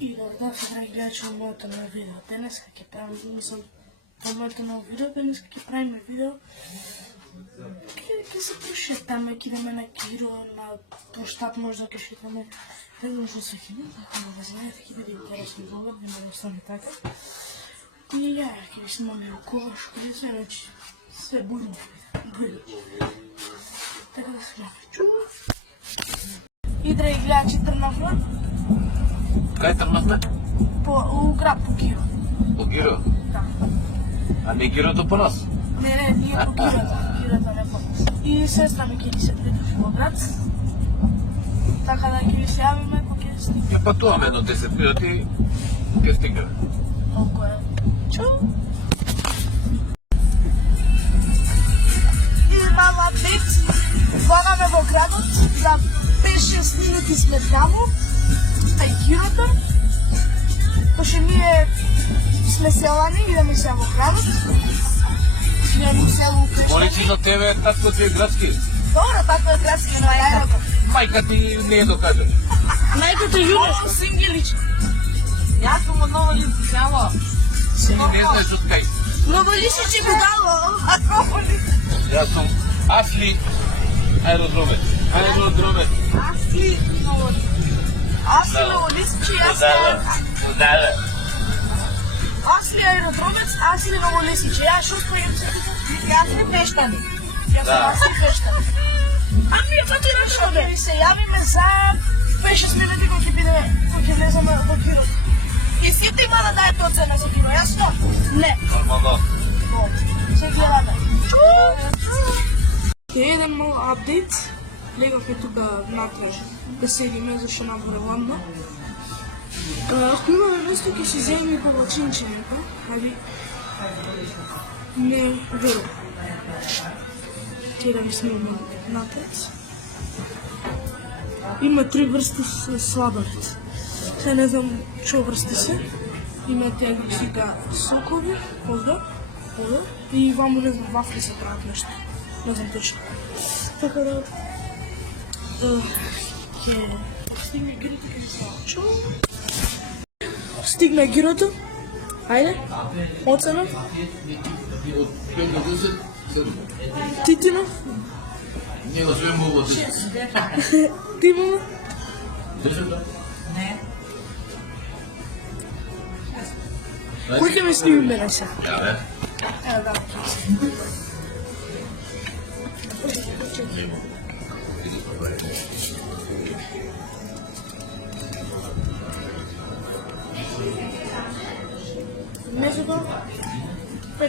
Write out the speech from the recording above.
И да гледачи во моето ново видео. Денеска ќе правим, мислам, во моето ново видео, денеска ќе правиме видео. Ќе се прошетаме, ќе идеме на Киро, на площад можда ќе шетаме. Не знам што се хине, така да знаете, ќе биде интересно влогот, нема да остане така. И ја, ќе ви снимаме рукова, што се речи, се бујно. Така да се гледа. Чува. И драги гледачи, трнавме. Кај трнавме? У град, по Киро. По Киро? Да. А не Кирото по нас? Не, ние по Кирото, Кирото не по нас. И сестра ми ќе ни се придруži во град. Така да ќе ви се јавиме, па ќе стигнеме. Ќе патуваме едно 10 минути, ќе стигнеме. Толку е. Чу? И имам апдейт. Влагаме во градот, за 5-6 минути сме таму, тај Кирото. Пошто ние сме селани, идеме се во градот. Ние му село Кршани. Полици за тебе, татко ти е градски. Добро, тако е градски, но е Мајка ти не е докаже. Мајка ти Јуна, Сингелич. Јас сум од Ново Лисиче, ало. Си не знаеш од кај. Ново Лисиче будало. Јас сум Асли аеродромет. Аеродромет. Асли Ново Лисиче. Асли Ново Лисиче, јас Дала. Асли аеродромец, Асли Ново Лисиче. Јас што спојам се туку? Јас сум Пештани. Јас сум Асли Пештани. А ние патираш да ви се јавиме за 5-6 минути кога ќе бидеме, кога ќе влеземе во Киро. И сите има да дајте оцена за Киро, јасно? Не. Нормално. Се гледаме. Ќе еден мал апдейт. Легавме тука натраш да седиме, зашто навре ладно. Ако имаме место, ќе се земеме повлачинченето, али не верувам. Ќе да ви снимам напред. Има 3 врсти сладолет. Се не знам што врсти се. Има тие сика сокови, овде, и ваму не знам вафли се прават нешто. Не знам точно. Така да ќе стигне Гирото, ќе се случи. Стигна Гирото. Ајде. Оцена. Титино. Не го свем мога да. Ти мама? Не. Кој ќе ме сними мене се? Ја, Ево да. Мезуго 5-6.